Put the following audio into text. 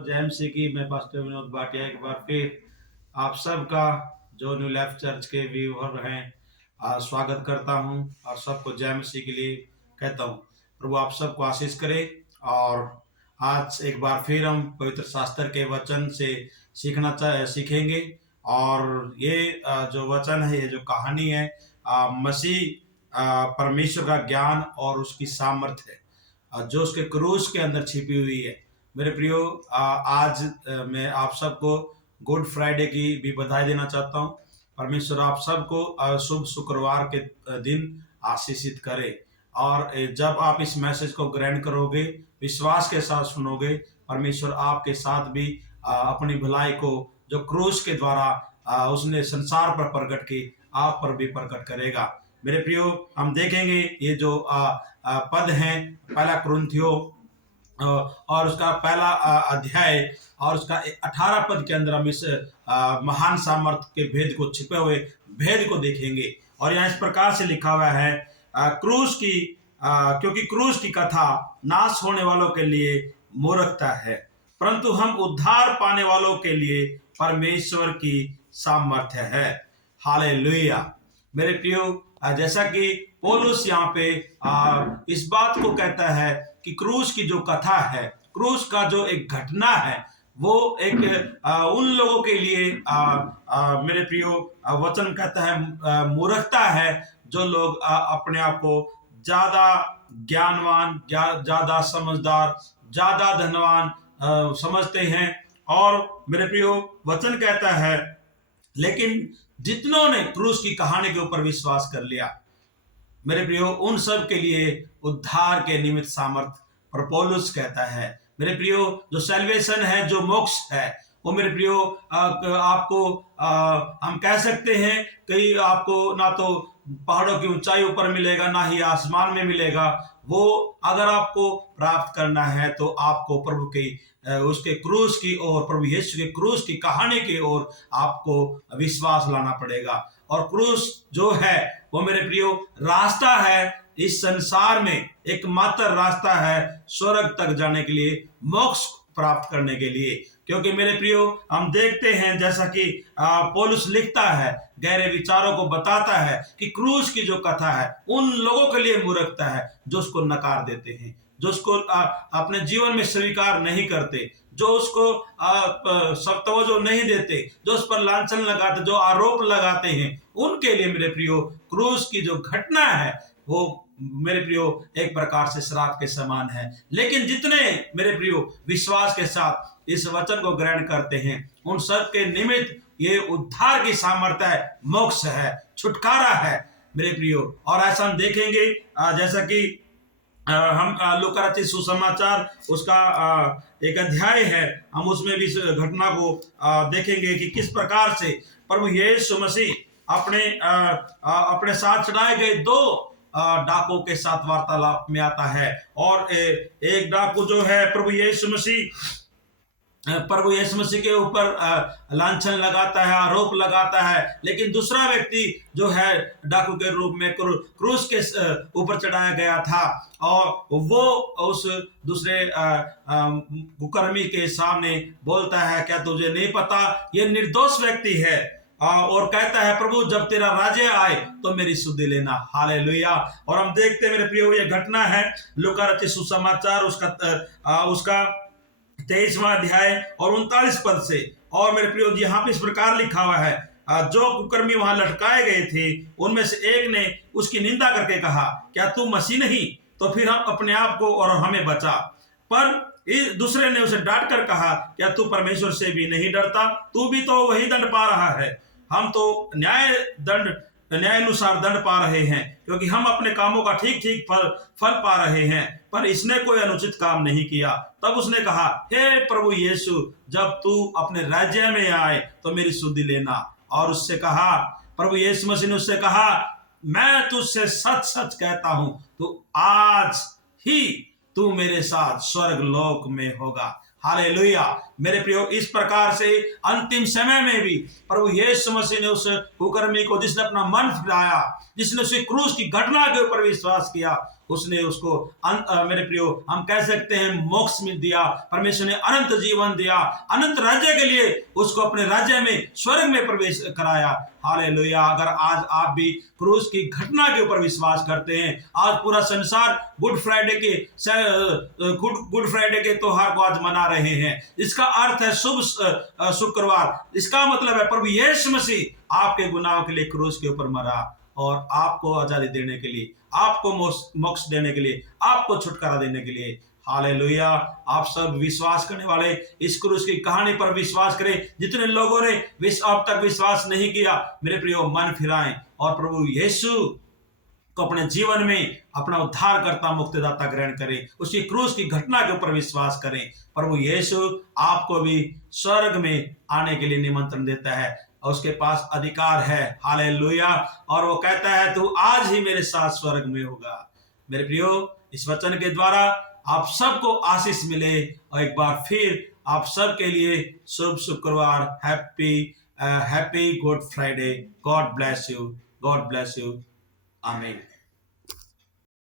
तो जय मसीह की। मैं पास्टर विनोद भाटिया एक बार फिर आप सबका जो न्यू लाइफ चर्च के व्यूअर हैं स्वागत करता हूं और सबको जय मसीह के लिए कहता हूं। प्रभु आप सबको आशीष करे। और आज एक बार फिर हम पवित्र शास्त्र के वचन से सीखेंगे। और ये जो वचन है, ये जो कहानी है, मसीह परमेश्वर का ज्ञान और उसकी सामर्थ्य है जो उसके क्रूस के अंदर छिपी हुई है। मेरे प्रियो, आज मैं आप सबको गुड फ्राइडे की भी बधाई देना चाहता हूँ। परमेश्वर आप सबको शुभ शुक्रवार के दिन आशीषित करे। और जब आप इस मैसेज को ग्रहण करोगे, विश्वास के साथ सुनोगे, परमेश्वर आपके साथ भी अपनी भलाई को जो क्रूस के द्वारा उसने संसार पर प्रकट की, आप पर भी प्रकट करेगा। मेरे प्रियो, हम देखेंगे ये जो पद हैं, पहला कुरिन्थियों और उसका पहला अध्याय और उसका 18 पद के अंदर हम इस महान सामर्थ्य के भेद को, छिपे हुए भेद को देखेंगे। और यहाँ इस प्रकार से लिखा हुआ है, क्रूस की क्योंकि क्रूस की कथा नाश होने वालों के लिए मूर्खता है, परंतु हम उद्धार पाने वालों के लिए परमेश्वर की सामर्थ्य है। हालेलुया। मेरे प्रियो, जैसा कि पौलुस यहाँ पे इस बात को कहता है कि क्रूस की जो कथा है, क्रूस का जो एक घटना है, वो एक उन लोगों के लिए मेरे प्रियो वचन कहता है मूर्खता है, जो लोग अपने आप को ज्यादा ज्ञानवान, ज्यादा समझदार, ज्यादा धनवान समझते हैं। और मेरे प्रियो वचन कहता है, लेकिन जितनों ने क्रूस की कहानी के ऊपर विश्वास कर लिया, मेरे प्रियो, उन सब के लिए उद्धार के निमित्त सामर्थ पर पौलुस कहता है। मेरे प्रियो, जो सैल्वेशन है, जो मोक्ष है, वो मेरे प्रियो आपको हम कह सकते हैं कि आपको ना तो पहाड़ों की ऊंचाई ऊपर मिलेगा, ना ही आसमान में मिलेगा। वो अगर आपको प्राप्त करना है तो आपको प्रभु की उसके क्रूस की ओर, प्रभु यीशु के क्रूस की कहानी की ओर आपको विश्वास लाना पड़ेगा। और क्रूस जो है वो मेरे प्रियो रास्ता है, इस संसार में एकमात्र रास्ता है स्वर्ग तक जाने के लिए, मोक्ष प्राप्त करने के लिए। क्योंकि मेरे प्रियो, हम देखते हैं जैसा कि पौलुस लिखता है, गहरे विचारों को बताता है कि क्रूस की जो कथा है उन लोगों के लिए मूर्खता है जो उसको नकार देते हैं, जो उसको अपने जीवन में स्वीकार नहीं करते, जो उसको सब तवज्जो नहीं देते, जो उस पर लांछन लगाते, जो आरोप लगाते हैं। उनके लिए मेरे प्रियो क्रूस की जो घटना है वो मेरे प्रियो एक प्रकार से श्राप के समान है। लेकिन जितने मेरे प्रियो विश्वास के साथ इस वचन को ग्रहण करते हैं, उन सब के निमित्त ये उद्धार की सामर्थ्य है, मोक्ष है, छुटकारा है मेरे प्रियो। और ऐसा हम देखेंगे जैसा कि हम लूका रचित सुसमाचार उसका एक अध्याय है, हम उसमें भी इस घटना को देखेंगे कि किस प्रकार से प्रभु यीशु मसीह अपने साथ चढ़ाए गए दो डाकुओं के साथ वार्तालाप में आता है। और एक डाकू जो है प्रभु यीशु मसीह के ऊपर लांछन लगाता है, आरोप लगाता है। लेकिन दूसरा व्यक्ति जो है डाकू के रूप में क्रूस के ऊपर चढ़ाया गया था, और वो उस दूसरे कुकर्मी के सामने बोलता है, क्या तुझे नहीं पता ये निर्दोष व्यक्ति है? और कहता है, प्रभु जब तेरा राज्य आए तो मेरी सुधि लेना। हालेलुया। और हम देखते हैं मेरे प्रियो, ये घटना है लूका रचित सुसमाचार उसका 23वां अध्याय और 39 पद से। और मेरे प्रियो जी, यहाँ पे इस प्रकार लिखा हुआ है, जो कुकर्मी वहां लटकाए गए थे उनमें से एक ने उसकी निंदा करके कहा, क्या तू मसीह नहीं? तो फिर हम अपने आप को और हमें बचा। पर दूसरे ने उसे डांट कर कहा, क्या तू परमेश्वर से भी नहीं डरता? तू भी तो वही दंड पा रहा है, हम तो न्यायानुसार दंड पा रहे हैं, क्योंकि हम अपने कामों का ठीक ठीक फल पा रहे हैं, पर इसने कोई अनुचित काम नहीं किया। तब उसने कहा, हे प्रभु यीशु, जब तू अपने राज्य में आए तो मेरी सुधि लेना। और उससे कहा, प्रभु यीशु मसीह ने उससे कहा, मैं तुझसे सच सच कहता हूं, तो आज ही तू मेरे साथ स्वर्ग लोक में होगा। हालेलुया। मेरे प्रियो, इस प्रकार से अंतिम समय में भी प्रभु यीशु मसीह ने उस कुकर्मी को, जिसने अपना मन फिराया, जिसने उस क्रूस की घटना के ऊपर विश्वास किया, उसने उसको मेरे प्रियो हम कह सकते हैं मोक्ष में दिया। परमेश्वर ने अनंत जीवन दिया, अनंत राज्य के लिए उसको अपने राज्य में स्वर्ग में प्रवेश कराया। हालेलुया। अगर आज आप भी क्रूस की घटना के ऊपर विश्वास करते हैं, आज पूरा संसार गुड फ्राइडे के त्योहार को आज मना रहे हैं। इसका अर्थ है शुभ शुक्रवार। इसका मतलब है प्रभु यीशु मसीह आपके गुनाहों के लिए क्रूस के ऊपर मरा और आपको आजादी देने के लिए, आपको मोक्ष देने के लिए, आपको छुटकारा देने के लिए। हालेलुया। आप सब विश्वास करने वाले इस क्रूस की कहानी पर विश्वास करें। जितने लोगों ने अब तक विश्वास नहीं किया, मेरे प्रियो मन फिराएं और प्रभु यीशु को अपने जीवन में अपना उद्धार करता मुक्तिदाता ग्रहण करें। उसकी क्रूस की घटना के ऊपर विश्वास करें। प्रभु यीशु आपको भी स्वर्ग में आने के लिए निमंत्रण देता है और उसके पास अधिकार है। हालेलुया। और वो कहता है तू आज ही मेरे साथ स्वर्ग में होगा। मेरे प्रियो, इस वचन के द्वारा आप सबको आशीष मिले और एक बार फिर आप सब के लिए शुभ शुक्रवार। Happy good Friday. God bless you. God bless you. आमीन।